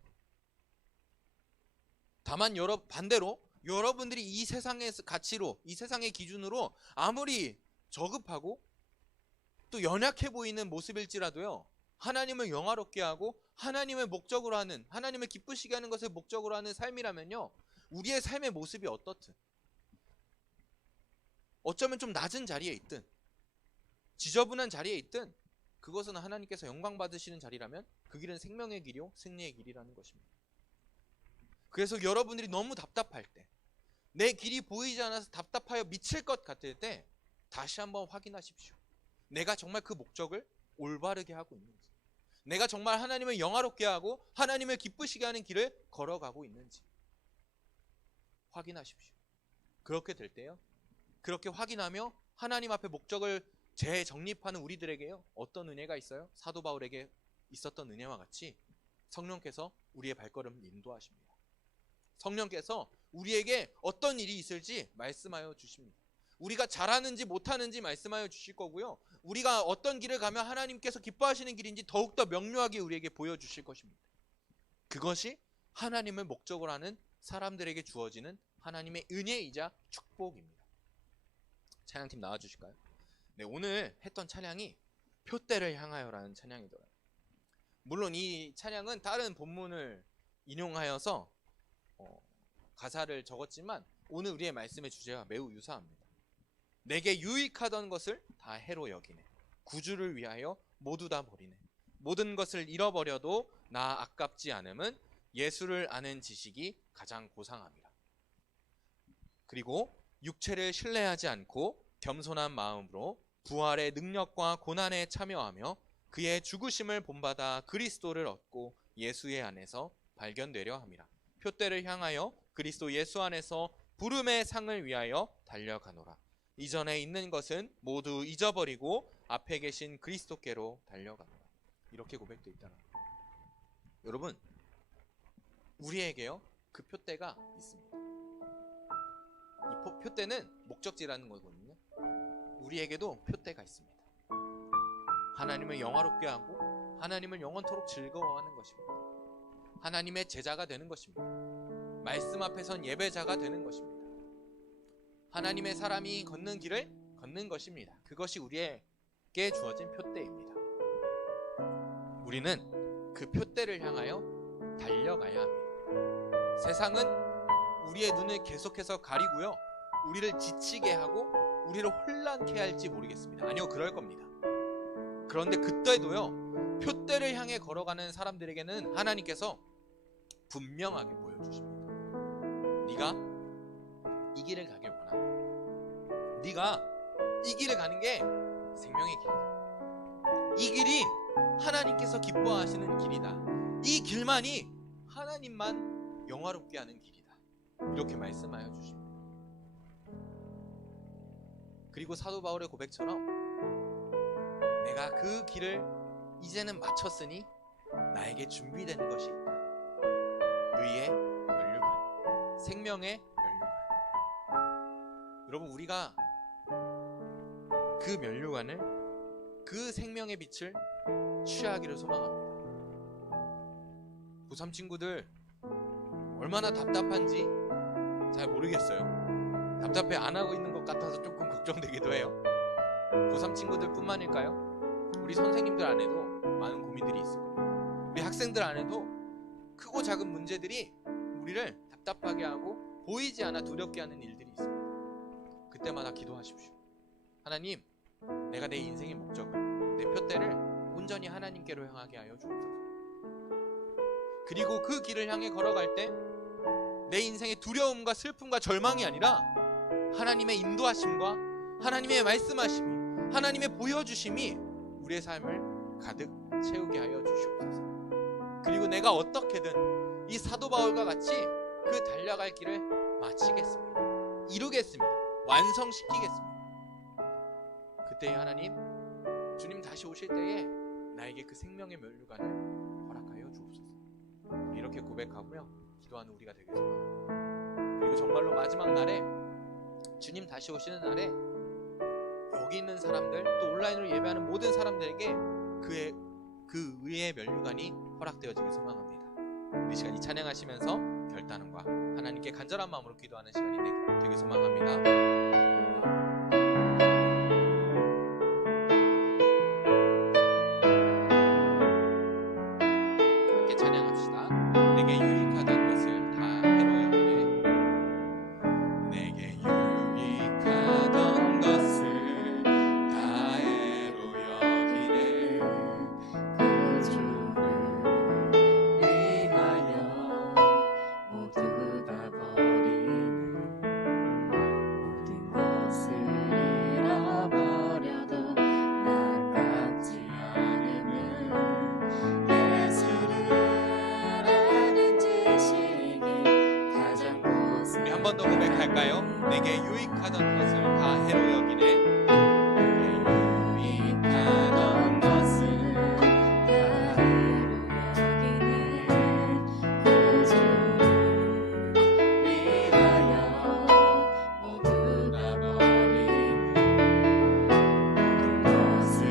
다만 반대로 여러분들이 이 세상의 가치로, 이 세상의 기준으로 아무리 저급하고 또 연약해 보이는 모습일지라도요, 하나님을 영화롭게 하고 하나님을 목적으로 하는, 하나님을 기쁘시게 하는 것을 목적으로 하는 삶이라면요, 우리의 삶의 모습이 어떻든, 어쩌면 좀 낮은 자리에 있든 지저분한 자리에 있든 그것은 하나님께서 영광 받으시는 자리라면 그 길은 생명의 길이요 승리의 길이라는 것입니다. 그래서 여러분들이 너무 답답할 때, 내 길이 보이지 않아서 답답하여 미칠 것 같을 때 다시 한번 확인하십시오. 내가 정말 그 목적을 올바르게 하고 있는지, 내가 정말 하나님을 영화롭게 하고 하나님을 기쁘시게 하는 길을 걸어가고 있는지 확인하십시오. 그렇게 될 때요, 그렇게 확인하며 하나님 앞에 목적을 재정립하는 우리들에게요, 어떤 은혜가 있어요? 사도 바울에게 있었던 은혜와 같이 성령께서 우리의 발걸음을 인도하십니다. 성령께서 우리에게 어떤 일이 있을지 말씀하여 주십니다. 우리가 잘하는지 못하는지 말씀하여 주실 거고요, 우리가 어떤 길을 가면 하나님께서 기뻐하시는 길인지 더욱더 명료하게 우리에게 보여주실 것입니다. 그것이 하나님을 목적으로 하는 사람들에게 주어지는 하나님의 은혜이자 축복입니다. 찬양팀 나와주실까요? 네, 오늘 했던 찬양이 표대를 향하여라는 찬양이더라고요. 물론 이 찬양은 다른 본문을 인용하여서 가사를 적었지만 오늘 우리의 말씀의 주제와 매우 유사합니다. 내게 유익하던 것을 다 해로 여기네. 구주를 위하여 모두 다 버리네. 모든 것을 잃어버려도 나 아깝지 않음은 예수를 아는 지식이 가장 고상함이라. 그리고 육체를 신뢰하지 않고 겸손한 마음으로 부활의 능력과 고난에 참여하며 그의 죽으심을 본받아 그리스도를 얻고 예수의 안에서 발견되려 함이라. 표대를 향하여 그리스도 예수 안에서 부름의 상을 위하여 달려가노라. 이전에 있는 것은 모두 잊어버리고 앞에 계신 그리스도께로 달려가노라. 이렇게 고백되어 있다는 거예요. 여러분, 우리에게요 그 표대가 있습니다. 이 표대는 목적지라는 거거든요. 우리에게도 표대가 있습니다. 하나님을 영화롭게 하고 하나님을 영원토록 즐거워하는 것입니다. 하나님의 제자가 되는 것입니다. 말씀 앞에 선 예배자가 되는 것입니다. 하나님의 사람이 걷는 길을 걷는 것입니다. 그것이 우리에게 주어진 표대입니다. 우리는 그 표대를 향하여 달려가야 합니다. 세상은 우리의 눈을 계속해서 가리고요, 우리를 지치게 하고 우리를 혼란케 할지 모르겠습니다. 아니요, 그럴 겁니다. 그런데 그때도요, 표대를 향해 걸어가는 사람들에게는 하나님께서 분명하게 보여주십니다. 네가 이 길을 가길 원한다. 네가 이 길을 가는 게 생명의 길이다. 이 길이 하나님께서 기뻐하시는 길이다. 이 길만이 하나님만 영화롭게 하는 길이다. 이렇게 말씀하여 주십니다. 그리고 사도 바울의 고백처럼 내가 그 길을 이제는 마쳤으니 나에게 준비된 것이 있다. 의의 면류관, 생명의 면류관. 여러분, 우리가 그 면류관을, 그 생명의 빛을 취하기를 소망합니다. 고3 친구들 얼마나 답답한지 잘 모르겠어요. 답답해 안 하고 있는 것 같아서 조금 걱정되기도 해요. 고3 친구들 뿐만일까요? 우리 선생님들 안에도 많은 고민들이 있을 겁니다. 우리 학생들 안에도 크고 작은 문제들이 우리를 답답하게 하고 보이지 않아 두렵게 하는 일들이 있습니다. 그때마다 기도하십시오. 하나님, 내가 내 인생의 목적을, 내 표대를 온전히 하나님께로 향하게 하여 주옵소서. 그리고 그 길을 향해 걸어갈 때 내 인생의 두려움과 슬픔과 절망이 아니라 하나님의 인도하심과 하나님의 말씀하심이, 하나님의 보여주심이 우리의 삶을 가득 채우게 하여 주시옵소서. 그리고 내가 어떻게든 이 사도 바울과 같이 그 달려갈 길을 마치겠습니다. 이루겠습니다. 완성시키겠습니다. 그때 하나님, 주님 다시 오실 때에 나에게 그 생명의 면류관을 허락하여 주옵소서. 이렇게 고백하며 기도하는 우리가 되겠습니다. 그리고 정말로 마지막 날에, 주님 다시 오시는 날에 여기 있는 사람들, 또 온라인으로 예배하는 모든 사람들에게 그 의의 면류관이 허락되어지길 소망합니다. 이 시간 이 찬양하시면서 결단과 하나님께 간절한 마음으로 기도하는 시간이 되길 소망합니다. 한 번 더 고백할까요? 내게 유익하던 것을 다 해로 여기네. 유익하던 것을 다 해로 여기네. 구주를 위하여 모두 다 버리네. 모든 것을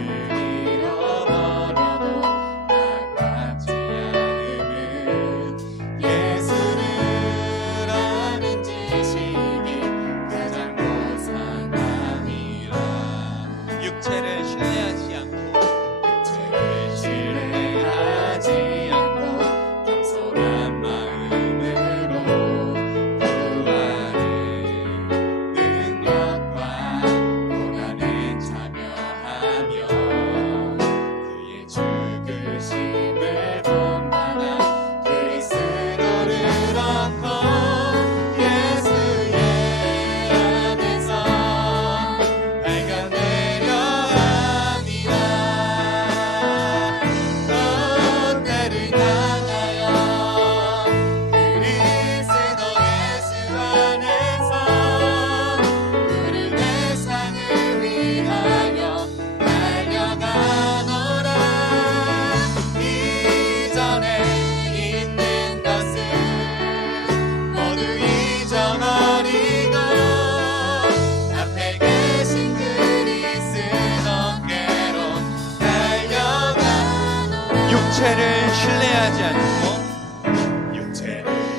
육체를 신뢰하지 않고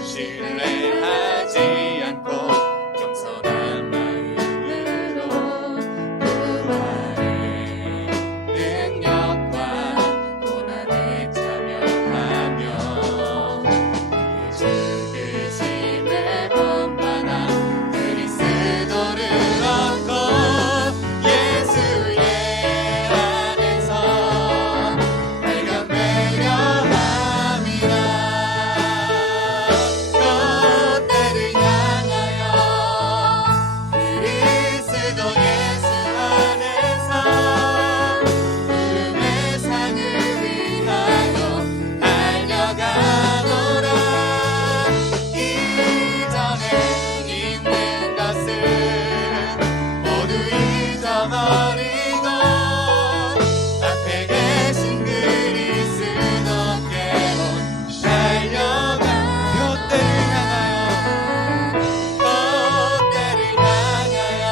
신뢰하지 않고 겸손한 마음으로 구원의 능력과 고난에 참여하며 그 죽으심을 본받아 그리스도를 얻고 예수의 안에서 발견되려 함이라. 그때를 향하여 그리스도 예수 안에서 구름의 상을 위하여 달려가노라. 이전에 있는 것을 모두 잊어버리고 앞에 계신 그리스도께로 달려가. 그때를 향하여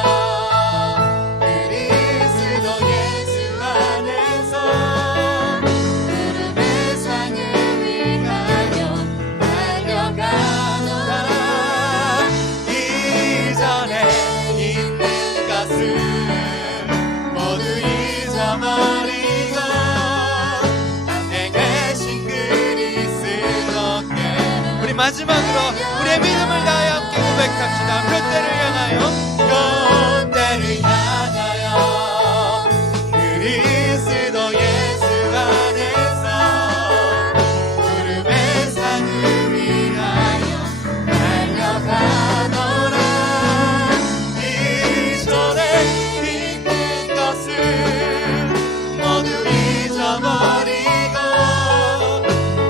그리스도 예수 안에서 구름의 상을 위하여 달려가노라. 이전에 있는 것을 모두 잊어버리고 앞에 계신 그리스도께. 우리 마지막으로 우리의 믿음을 다해 함께 고백합시다. 그때를 향하여 그때를 향하여 그리스도 예수 안에서 구름의 상을 위하여 달려가노라. 이전에 있는 것을 모두 잊어버리고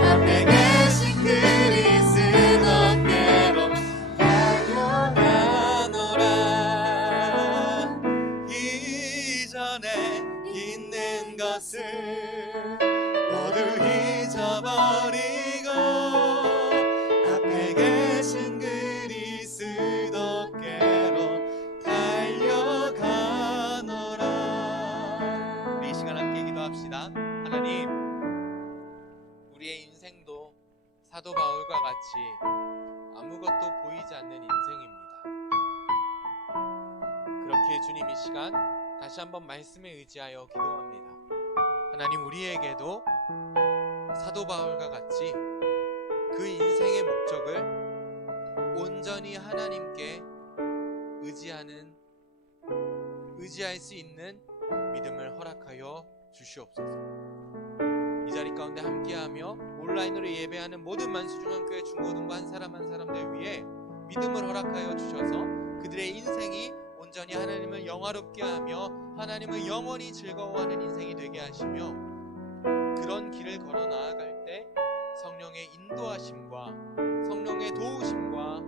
앞에 계신 그리스도께로 달려가노라. 이전에 있는 것을 모두 잊어버리고 앞에 계신 그리스도께로 달려가노라. 우리 이 시간 함께 기도합시다. 하나님, 우리의 인생도 사도 바울과 같이 아무것도 보이지 않는 인생입니다. 그렇게 주님 이 시간 다시 한번 말씀에 의지하여 기도합니다. 하나님, 우리에게도 사도 바울과 같이 그 인생의 목적을 온전히 하나님께 의지할 수 있는 믿음을 허락하여 주시옵소서. 이 자리 가운데 함께하며 온라인으로 예배하는 모든 만수중앙교회 중고등부 한 사람 한 사람들 위해 믿음을 허락하여 주셔서 그들의 인생이 온전히 하나님을 영화롭게 하며 하나님을 영원히 즐거워하는 인생이 되게 하시며, 그런 길을 걸어 나아갈 때 성령의 인도하심과 성령의 도우심과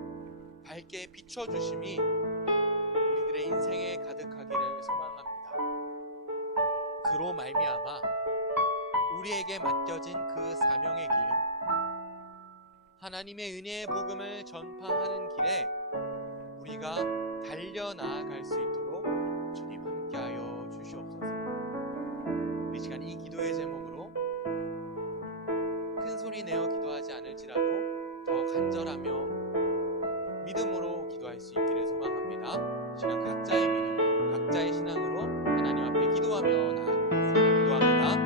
밝게 비춰주심이 우리들의 인생에 가득하기를 소망합니다. 그로 말미암아 우리에게 맡겨진 그 사명의 길, 하나님의 은혜의 복음을 전파하는 길에 우리가 달려나아갈 수 있도록 주님 함께하여 주시옵소서. 우리 시간 이 기도의 제목으로 큰 소리 내어 기도하지 않을지라도 더 간절하며 믿음으로 기도할 수 있기를 소망합니다. 이 시간 각자의 믿음, 각자의 신앙으로 하나님 앞에 기도하며 나아가겠습니다. 기도합니다.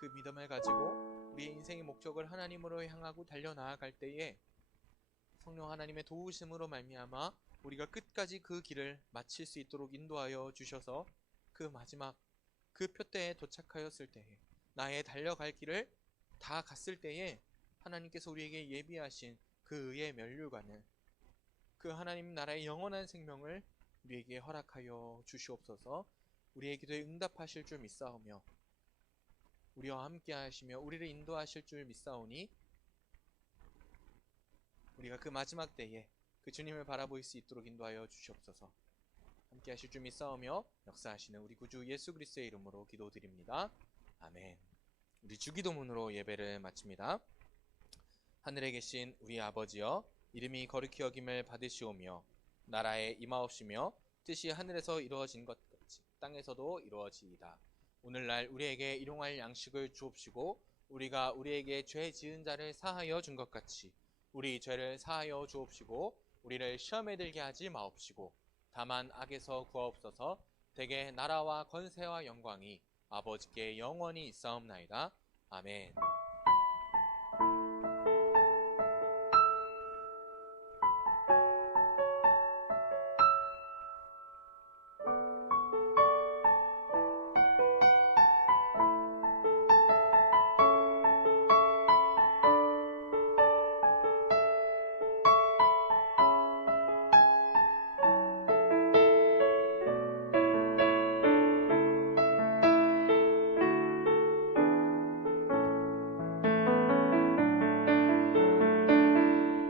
그 믿음을 가지고 우리의 인생의 목적을 하나님으로 향하고 달려나아갈 때에 성령 하나님의 도우심으로 말미암아 우리가 끝까지 그 길을 마칠 수 있도록 인도하여 주셔서 그 마지막 그 표대에 도착하였을 때에 나의 달려갈 길을 다 갔을 때에 하나님께서 우리에게 예비하신 그 의의 면류관을, 그 하나님 나라의 영원한 생명을 우리에게 허락하여 주시옵소서. 우리의 기도에 응답하실 줄 믿사오며 우리와 함께 하시며 우리를 인도하실 줄 믿사오니 우리가 그 마지막 때에 그 주님을 바라볼 수 있도록 인도하여 주시옵소서. 함께 하실 줄 믿사오며 역사하시는 우리 구주 예수 그리스도의 이름으로 기도드립니다. 아멘. 우리 주기도문으로 예배를 마칩니다. 하늘에 계신 우리 아버지여, 이름이 거룩히 여김을 받으시오며 나라에 임하옵시며 뜻이 하늘에서 이루어진 것 같이 땅에서도 이루어지이다. 오늘날 우리에게 일용할 양식을 주옵시고 우리가 우리에게 죄 지은 자를 사하여 준 것 같이 우리 죄를 사하여 주옵시고 우리를 시험에 들게 하지 마옵시고 다만 악에서 구하옵소서. 대개 나라와 권세와 영광이 아버지께 영원히 있사옵나이다. 아멘.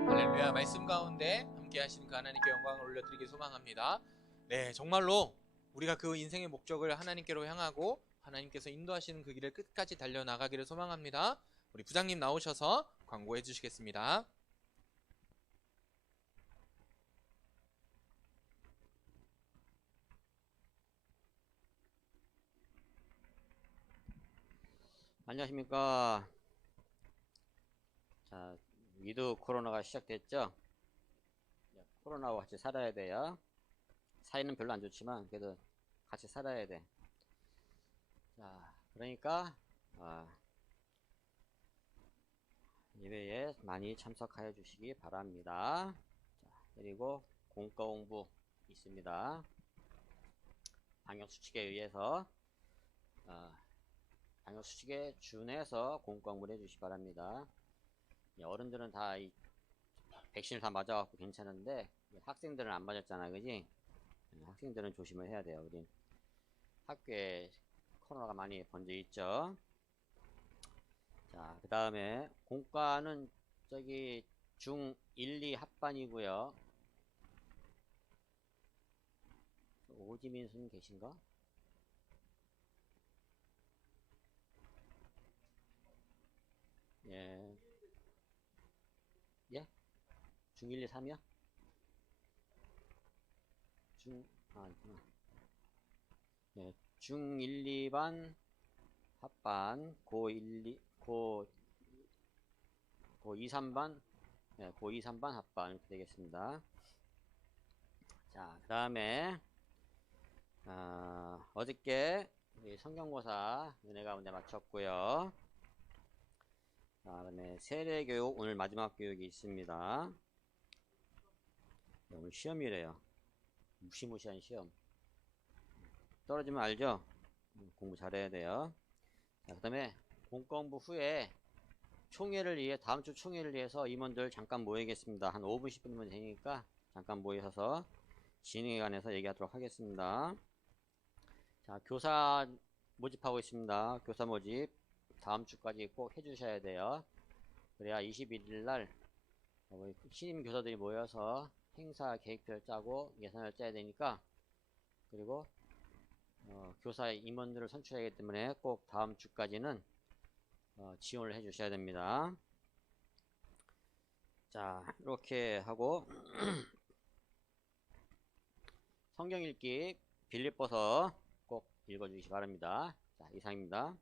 할렐루야. 말씀 가운데 함께 하시는 그 하나님께 영광을 올려드리기 소망합니다. 네, 정말로 우리가 그 인생의 목적을 하나님께로 향하고 하나님께서 인도하시는 그 길을 끝까지 달려나가기를 소망합니다. 우리 부장님 나오셔서 광고해 주시겠습니다. 안녕하십니까. 자, 위드 코로나가 시작됐죠. 코로나와 같이 살아야 돼요. 사이는 별로 안 좋지만 그래도 같이 살아야 돼. 자, 그러니까 예배에 많이 참석하여 주시기 바랍니다. 자, 그리고 공과 공부 있습니다. 방역수칙에 의해서 방역수칙에 준해서 공과 공부를 해주시기 바랍니다. 어른들은 다 백신을 다 맞아갖고 괜찮은데 학생들은 안 맞았잖아, 그지? 학생들은 조심을 해야 돼요. 우린 학교에 코로나가 많이 번져 있죠. 자, 그 다음에 공과는 저기 중 1, 2 합반이고요. 오지민 스님 계신가? 예. 예? 중 1, 2, 3이요? 있구나. 예, 중 1, 2반 합반, 고 1, 2, 고 2, 3반, 예, 고 2, 3반 합반 이렇게 되겠습니다. 자, 그 다음에 어저께 우리 성경고사 은혜 가운데 마쳤고요. 자, 그다음에 세례교육 오늘 마지막 교육이 있습니다. 오늘 시험이래요. 무시무시한 시험. 떨어지면 알죠? 공부 잘해야 돼요. 자, 그 다음에 본공부 후에 총회를 위해 다음 주 총회를 위해서 임원들 잠깐 모이겠습니다. 한 5분 10분이면 되니까 잠깐 모여서 진행에 관해서 얘기하도록 하겠습니다. 자, 교사 모집하고 있습니다. 교사 모집 다음 주까지 꼭 해주셔야 돼요. 그래야 21일 날 신임 교사들이 모여서 행사 계획표를 짜고 예산을 짜야 되니까, 그리고 교사 임원들을 선출하기 때문에 꼭 다음 주까지는 지원을 해 주셔야 됩니다. 자, 이렇게 하고 성경 읽기 빌립보서 꼭 읽어 주시기 바랍니다. 자, 이상입니다.